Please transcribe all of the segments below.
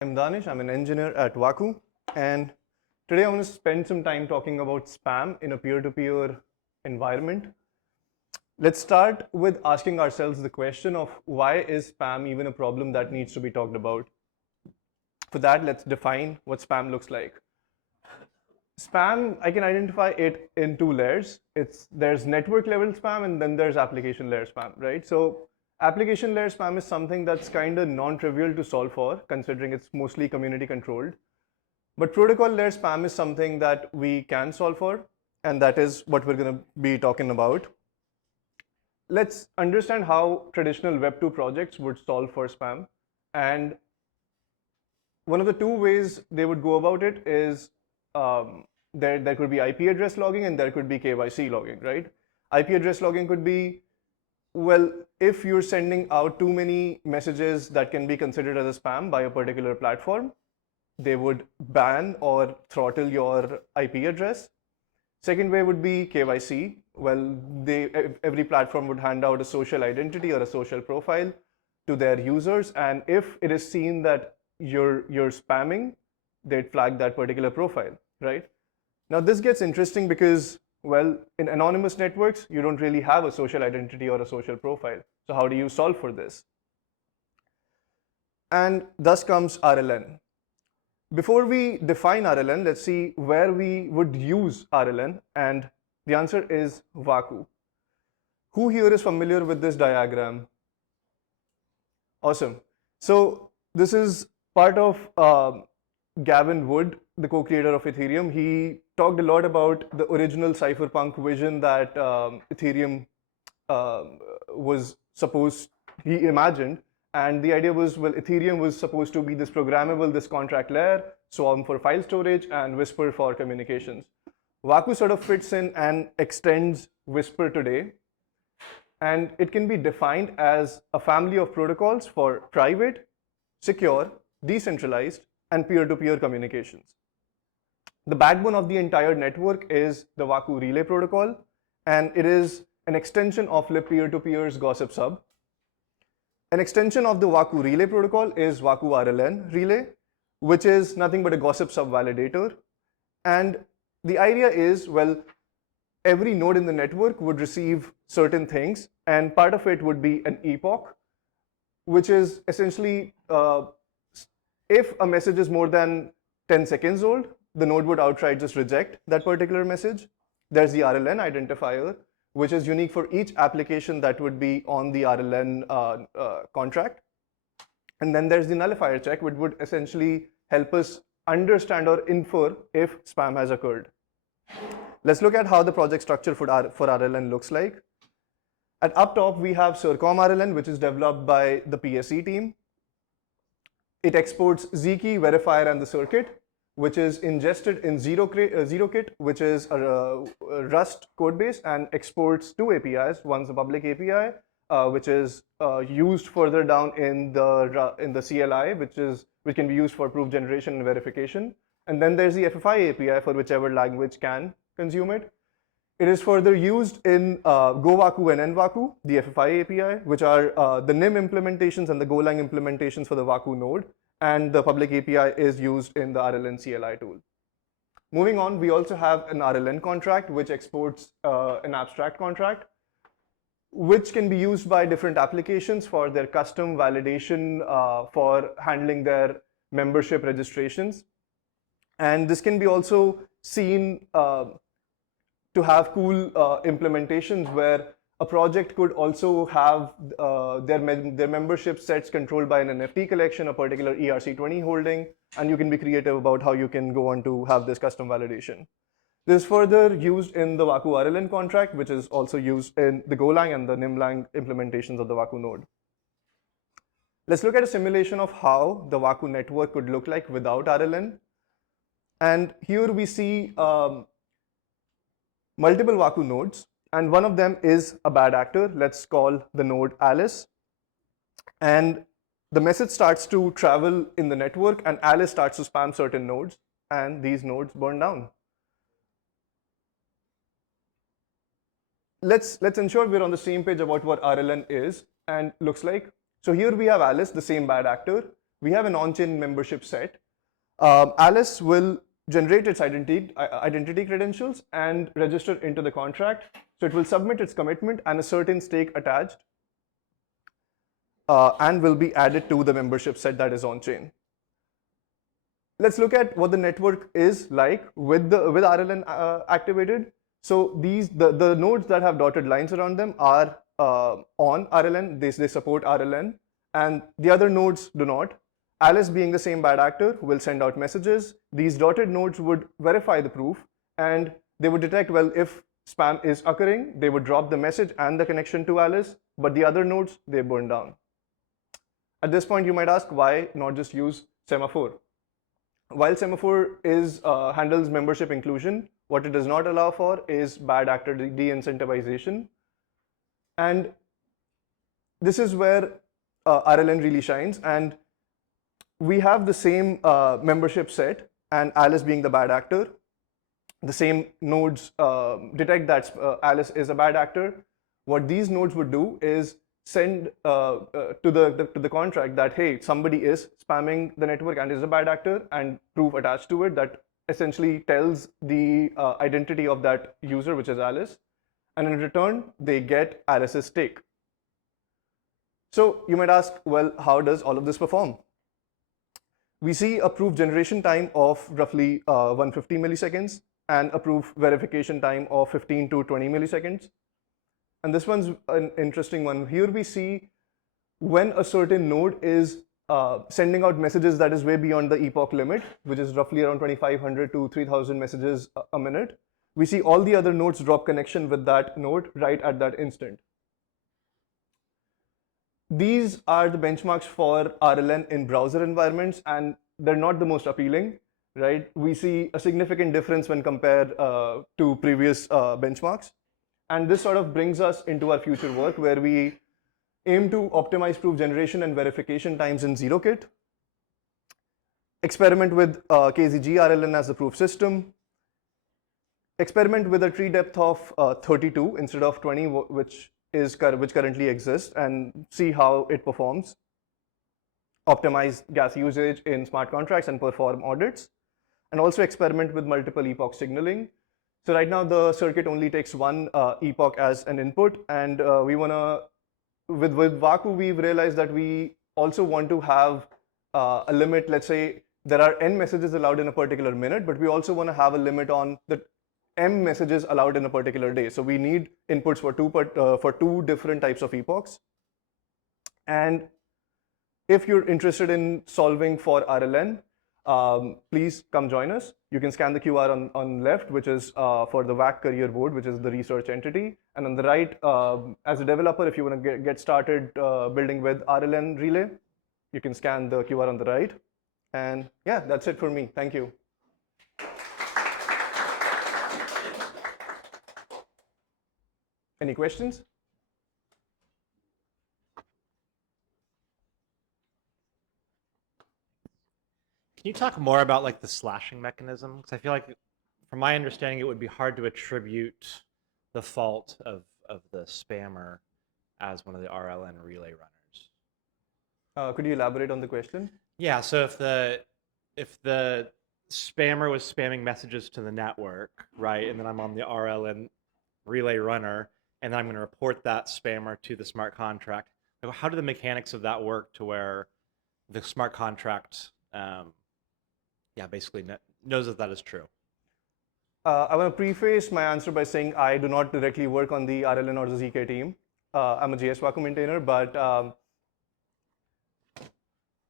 I'm Danish, I'm an engineer at Waku, and today I want to spend some time talking about spam in a peer-to-peer environment. Let's start with asking ourselves the question of why is spam even a problem that needs to be talked about? For that, let's define what spam looks like. Spam, I can identify it in two layers. There's network level spam and then there's application layer spam, right? So application layer spam is something that's kind of non-trivial to solve for, considering it's mostly community controlled. But protocol layer spam is something that we can solve for, and that is what we're going to be talking about. Let's understand how traditional Web 2 projects would solve for spam. And one of the two ways they would go about it is there could be IP address logging and there could be KYC logging, right? IP address logging could be, well, if you're sending out too many messages that can be considered as a spam by a particular platform, they would ban or throttle your IP address. Second way would be KYC. Well, every platform would hand out a social identity or a social profile to their users, and if it is seen that you're spamming, they'd flag that particular profile, right? Now this gets interesting because, well, in anonymous networks, you don't really have a social identity or a social profile. So how do you solve for this? And thus comes RLN. Before we define RLN, let's see where we would use RLN, and the answer is Waku. Who here is familiar with this diagram? Awesome. So this is part of Gavin Wood, the co-creator of Ethereum. He talked a lot about the original cypherpunk vision that Ethereum he imagined. And the idea was, well, Ethereum was supposed to be this programmable, this contract layer, Swarm for file storage, and Whisper for communications. Waku sort of fits in and extends Whisper today. And it can be defined as a family of protocols for private, secure, decentralized, and peer-to-peer communications. The backbone of the entire network is the Waku relay protocol, and it is an extension of the peer-to-peer's gossip sub. An extension of the Waku relay protocol is Waku RLN relay, which is nothing but a gossip sub validator. And the idea is, well, every node in the network would receive certain things, and part of it would be an epoch, which is essentially if a message is more than 10 seconds old, the node would outright just reject that particular message. There's the RLN identifier, which is unique for each application that would be on the RLN contract. And then there's the nullifier check, which would essentially help us understand or infer if spam has occurred. Let's look at how the project structure for RLN looks like. At up top, we have Circom RLN, which is developed by the PSE team. It exports Z-key, verifier, and the circuit, which is ingested in ZeroKit, which is a Rust codebase, and exports two APIs. One's a public API, which is used further down in the CLI, which can be used for proof generation and verification. And then there's the FFI API for whichever language can consume it. It is further used in GoWaku and NWaku, the FFI API, which are the NIM implementations and the Golang implementations for the Waku node. And the public API is used in the RLN CLI tool. Moving on, we also have an RLN contract, which exports an abstract contract, which can be used by different applications for their custom validation for handling their membership registrations. And this can be also seen to have cool implementations where a project could also have their membership sets controlled by an NFT collection, a particular ERC20 holding, and you can be creative about how you can go on to have this custom validation. This is further used in the Waku RLN contract, which is also used in the Golang and the Nimlang implementations of the Waku node. Let's look at a simulation of how the Waku network could look like without RLN. And here we see multiple Waku nodes, and one of them is a bad actor. Let's call the node Alice. And the message starts to travel in the network, and Alice starts to spam certain nodes, and these nodes burn down. Let's ensure we're on the same page about what RLN is and looks like. So here we have Alice, the same bad actor. we have an on-chain membership set. Alice will generate its identity credentials and register into the contract. So it will submit its commitment and a certain stake attached, and will be added to the membership set that is on-chain. Let's look at what the network is like with RLN activated. So the nodes that have dotted lines around them are on RLN. They support RLN, and the other nodes do not. Alice, being the same bad actor, will send out messages. These dotted nodes would verify the proof, and they would detect, well, if spam is occurring, they would drop the message and the connection to Alice, but the other nodes, they burn down. At this point, you might ask, why not just use semaphore? While semaphore handles membership inclusion, what it does not allow for is bad actor de-incentivization. And this is where RLN really shines. And we have the same membership set, and Alice being the bad actor. The same nodes detect that Alice is a bad actor. What these nodes would do is send to the contract that, hey, somebody is spamming the network and is a bad actor, and proof attached to it that essentially tells the identity of that user, which is Alice. And in return, they get Alice's stake. So you might ask, well, how does all of this perform? We see a proof generation time of roughly 150 milliseconds and a proof verification time of 15 to 20 milliseconds. And this one's an interesting one. Here we see when a certain node is sending out messages that is way beyond the epoch limit, which is roughly around 2,500 to 3,000 messages a minute. We see all the other nodes drop connection with that node right at that instant. These are the benchmarks for RLN in browser environments, and they're not the most appealing, right? We see a significant difference when compared to previous benchmarks. And this sort of brings us into our future work, where we aim to optimize proof generation and verification times in ZeroKit, experiment with KZG RLN as the proof system, experiment with a tree depth of 32 instead of 20, which currently exists, and see how it performs, optimize gas usage in smart contracts and perform audits, and also experiment with multiple epoch signaling. So right now the circuit only takes one epoch as an input, and we want to, with Waku, we've realized that we also want to have a limit. Let's say there are n messages allowed in a particular minute, but we also want to have a limit on the m messages allowed in a particular day. So we need inputs for two different types of epochs. And if you're interested in solving for RLN, please come join us. You can scan the QR on left, which is for the WAC career board, which is the research entity. And on the right, as a developer, if you want to get started building with RLN Relay, you can scan the QR on the right. And yeah, that's it for me. Thank you. Any questions? Can you talk more about like the slashing mechanism? Because I feel like, from my understanding, it would be hard to attribute the fault of the spammer as one of the RLN relay runners. Could you elaborate on the question? Yeah, so if the spammer was spamming messages to the network, right, and then I'm on the RLN relay runner, and then I'm going to report that spammer to the smart contract, how do the mechanics of that work to where the smart contract basically knows that that is true? I want to preface my answer by saying I do not directly work on the RLN or the ZK team. I'm a js-waku maintainer, but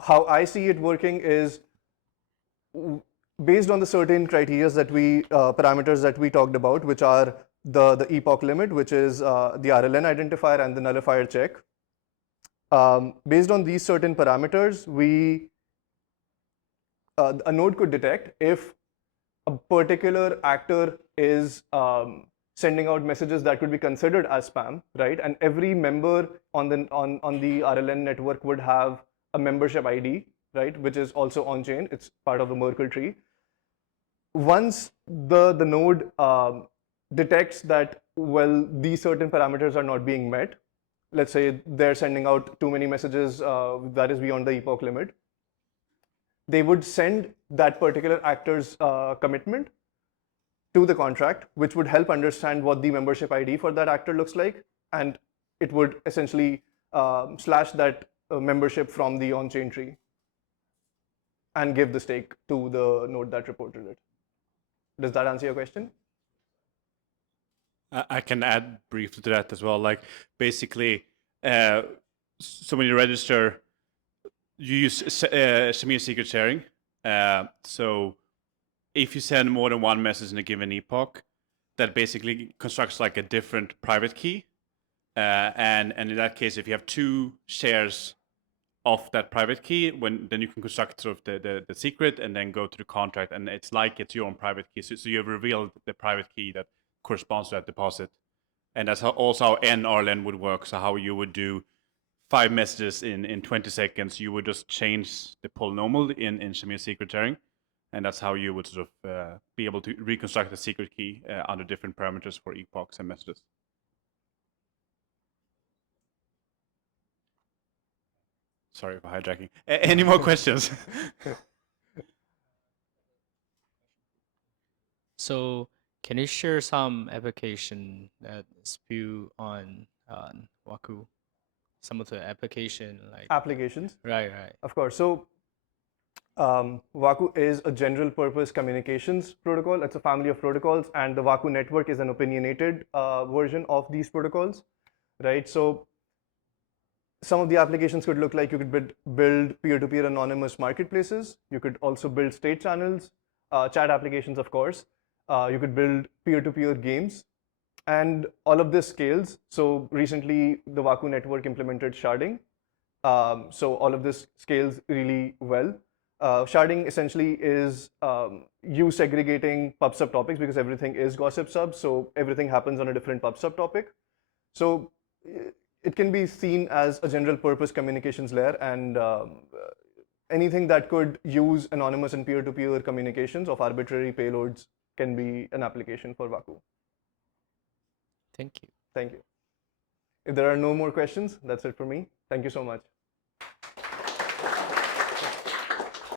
how I see it working is based on the certain criteria that parameters that we talked about, which are the epoch limit, which is the RLN identifier and the nullifier check. Based on these certain parameters, a node could detect if a particular actor is sending out messages that could be considered as spam, right? And every member on the RLN network would have a membership ID, right, which is also on chain. It's part of the Merkle tree. Once the node detects that, well, these certain parameters are not being met, let's say they're sending out too many messages that is beyond the epoch limit, they would send that particular actor's commitment to the contract, which would help understand what the membership ID for that actor looks like, and it would essentially slash that membership from the on-chain tree and give the stake to the node that reported it. Does that answer your question? I can add briefly to that as well. Like basically, so when you register, you use Samir secret sharing. So if you send more than one message in a given epoch, that basically constructs like a different private key. And in that case, if you have two shares of that private key, then you can construct sort of the secret and then go to the contract, and it's like it's your own private key. So you have revealed the private key that corresponds to that deposit. And that's also how n RLN would work. So how you would do 5 messages in 20 seconds, you would just change the polynomial in Shamir secret sharing. And that's how you would sort of be able to reconstruct the secret key under different parameters for epochs and messages. Sorry for hijacking. Any more questions? So can you share some application that is built on Waku? Some of the application like Applications. right. Of course. So Waku is a general purpose communications protocol. It's a family of protocols, and the Waku network is an opinionated version of these protocols, right? So some of the applications could look like you could build peer-to-peer anonymous marketplaces. You could also build state channels, chat applications, of course. You could build peer-to-peer games, and all of this scales. So recently, the Waku network implemented sharding. So all of this scales really well. Sharding essentially is you segregating pub sub topics, because everything is gossip sub, so everything happens on a different pub sub topic. So it can be seen as a general purpose communications layer, and anything that could use anonymous and peer-to-peer communications of arbitrary payloads can be an application for Waku. Thank you. Thank you. If there are no more questions, that's it for me. Thank you so much.